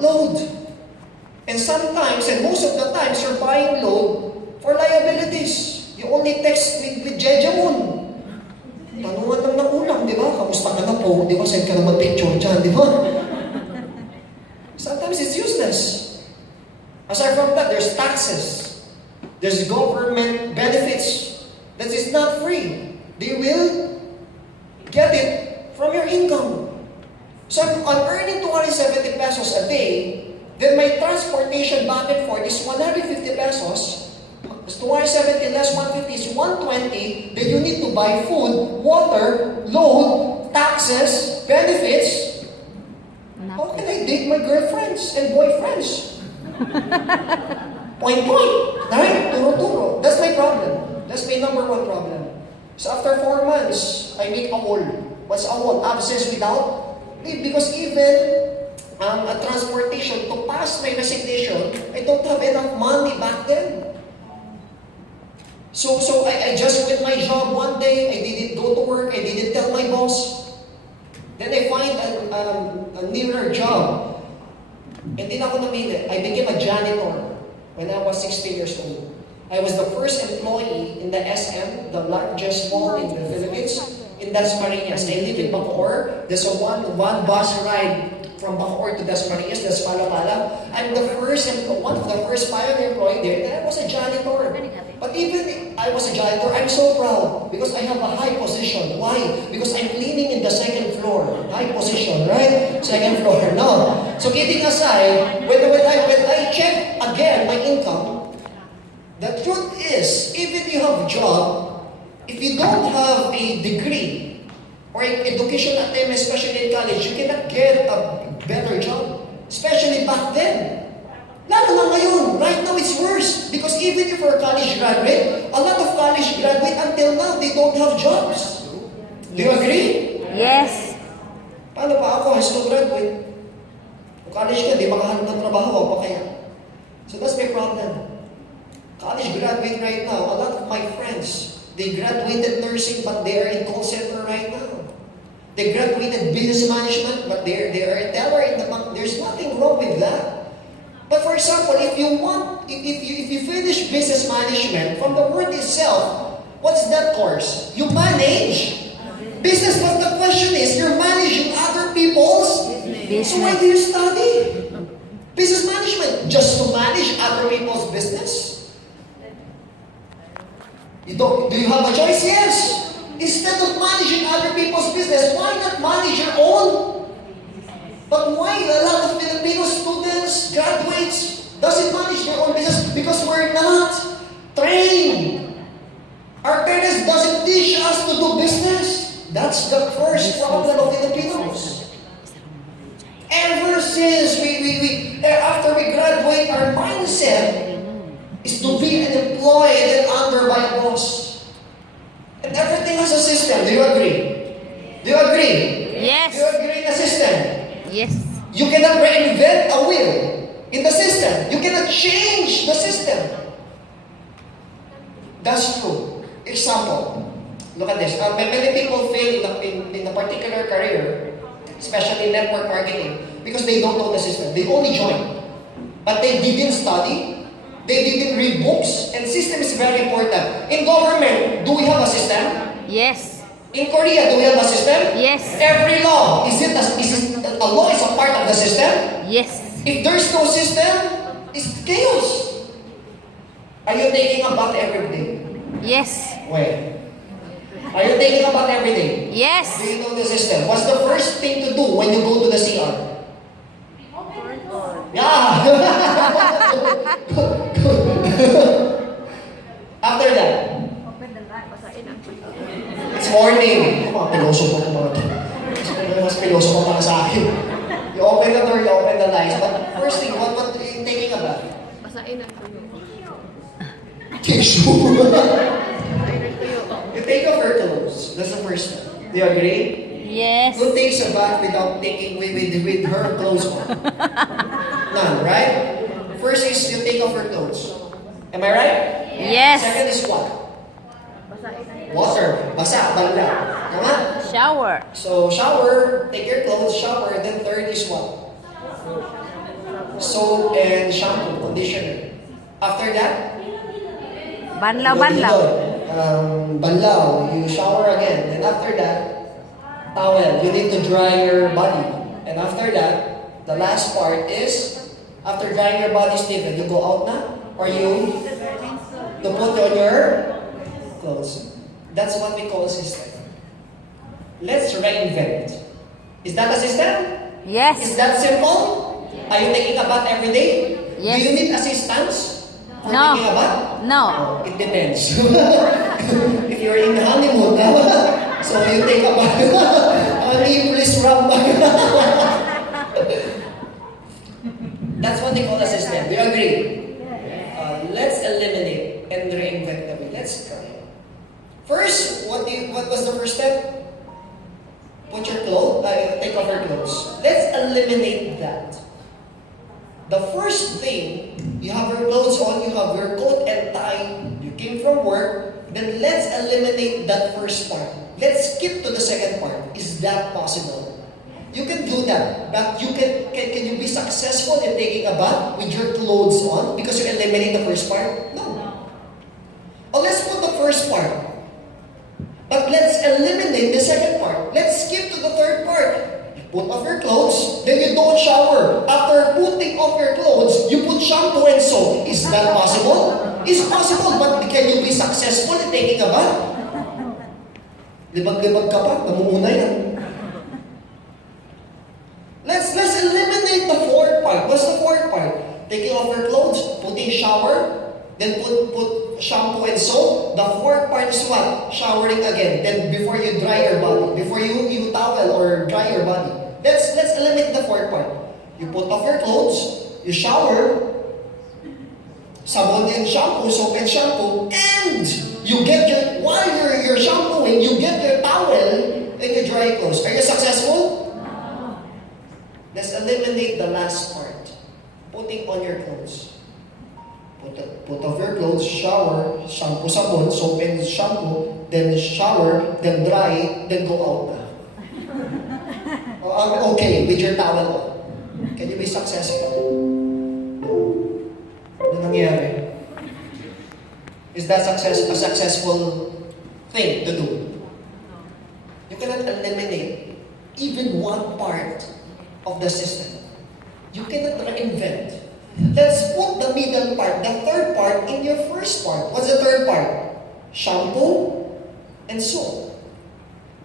Load. And sometimes, and most of the times, you're buying load for liabilities. You only text with Jejemon. Tanungan lang ng ulam, di ba? Kamusta ka na po? Di ba? Send ka naman picture dyan, di ba? Sometimes it's useless. Aside from that, there's taxes. There's government benefits. That is not free. They will get it from your income. So I'm earning 270 pesos a day, then my transportation back and forth is 150 pesos. It's 270 less 150 is 120. Then you need to buy food, water, load, taxes, benefits. How can I date my girlfriends and boyfriends? Point. Right? Turo. That's my problem. That's my number one problem. So after 4 months, I make a wall. What's a wall? Absence without leave. Because even a transportation to pass my resignation, I don't have enough money back then. So I just quit my job one day. I didn't go to work. I didn't tell my boss. Then I find a nearer job. And din ako namili. I became a janitor when I was 16 years old. I was the first employee in the SM, the largest mall in the Philippines, in Dasmariñas. I live in Bacoor. There's a one bus ride from Bacoor to Dasmariñas, that's Pala-Pala. I'm one of the first pioneer employee there, and I was a janitor. But even I was a janitor, I'm so proud because I have a high position. Why? Because I'm cleaning in the second floor. High position, right? Second floor, no. So kidding aside, when I check again my income, the truth is, even if you have a job, if you don't have a degree or education at time, especially in college, you cannot get a better job. Especially back then. Lalo na ngayon. Right now, it's worse. Because even if you're a college graduate, a lot of college graduate until now, they don't have jobs. Do you agree? Yes. Paano pa ako, high school graduate? Kung college ka, di makahanap ng trabaho, o pa kaya? So that's my problem. College graduate right now, a lot of my friends, they graduated nursing, but they are in call center right now. They graduated business management, but they are a teller in the bank. There's nothing wrong with that. But for example, if you finish business management, from the word itself, what's that course? You manage business, but the question is, you're managing other people's business. So why do you study business management? Just to manage other people's business? Do you have a choice? Yes. Instead of managing other people's business, why not manage your own? But why a lot of Filipino students, graduates, doesn't manage their own business? Because we're not trained. Our parents doesn't teach us to do business. That's the first problem of Filipinos. Ever since after we graduate, our mindset is to be an employee and under by a boss. And everything has a system. Do you agree? Do you agree? Yes. Do you agree in the system? Yes. You cannot reinvent a wheel in the system. You cannot change the system. That's true. Example. Look at this. Many people fail in a particular career, especially network marketing, because they don't know the system. They only join. But they didn't study. They didn't read books. And system is very important. In government, do we have a system? Yes. In Korea, do we have a system? Yes. Every law, is a law is a part of the system? Yes. If there's no system, it's chaos. Are you taking a bath every day? Yes. Wait. Are you taking a bath every day? Yes. Do you know the system? What's the first thing to do when you go to the CR? Yeah. After that, it's morning. Mga piloso pa ng mga to. Mas piloso pa para sa akin. You open the door, you open the lights. But first thing, what are you taking a bath? Basain ang tuyo. Tissue. You take off your clothes. That's the first step. Do you agree? Yes. Who takes a bath without taking with her clothes on? None, right? First is you take off your clothes. Am I right? Yes. Second is what? Basain ang Water. Basa, bala. Tama? Shower. So, shower, take your clothes, shower, then third is what? soap and shampoo, conditioner. After that, Banlaw, you banlaw. banlaw, you shower again. And after that, towel. You need to dry your body. And after that, the last part is, after drying your body, Stephen, you go out na? Or you to put on your clothes. That's what we call a system. Let's reinvent. Is that a system? Is Yes. that simple? Are you taking a bath every day? Yes. Do you need assistance for No. taking a bath? No. Oh, it depends. If you're in the honeymoon, so you take a bath. Honey, please rub my That's what they call a system. Do you agree? Let's eliminate and reinvent the wheel. Let's try. First, what was the first step? Put your clothes, take off your clothes. Let's eliminate that. The first thing, you have your clothes on, you have your coat and tie, you came from work, then let's eliminate that first part. Let's skip to the second part. Is that possible? You can do that, but you can you be successful in taking a bath with your clothes on because you eliminate the first part? No. Or let's put the first part. But let's eliminate the second part. Let's skip to the third part. You put off your clothes, then you don't shower. After putting off your clothes, you put shampoo and soap. Is that possible? It's possible, but can you be successful in taking a bath? Libag-libag ka pa, namumuna yan. Let's eliminate the fourth part. What's the fourth part? Taking off your clothes, putting shower, then put shampoo and soap. The fourth part is what? Showering again. Then before you dry your body, before you towel or dry your body. Let's eliminate the fourth part. You put off your clothes, you shower, sabon and shampoo, soap and shampoo, and you get while you're shampooing, you get your towel and you dry your clothes. Are you successful? Let's eliminate the last part. Putting on your clothes. Put off your clothes, shower, shampoo, sabon, soap and shampoo, then shower, then dry, then go out na. Okay, with your towel on. Can you be successful? No. Ano nangyari? Is that a successful thing to do? You cannot eliminate even one part of the system. You cannot reinvent. Let's put the middle part, the third part, in your first part. What's the third part? Shampoo and soap.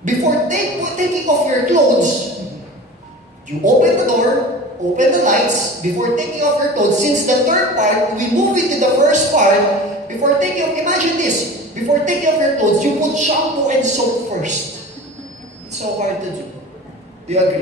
Before taking off your clothes, you open the door, open the lights, before taking off your clothes. Since the third part, we move it to the first part. Before taking off, imagine this. Before taking off your clothes, you put shampoo and soap first. It's so hard to do. Do you agree?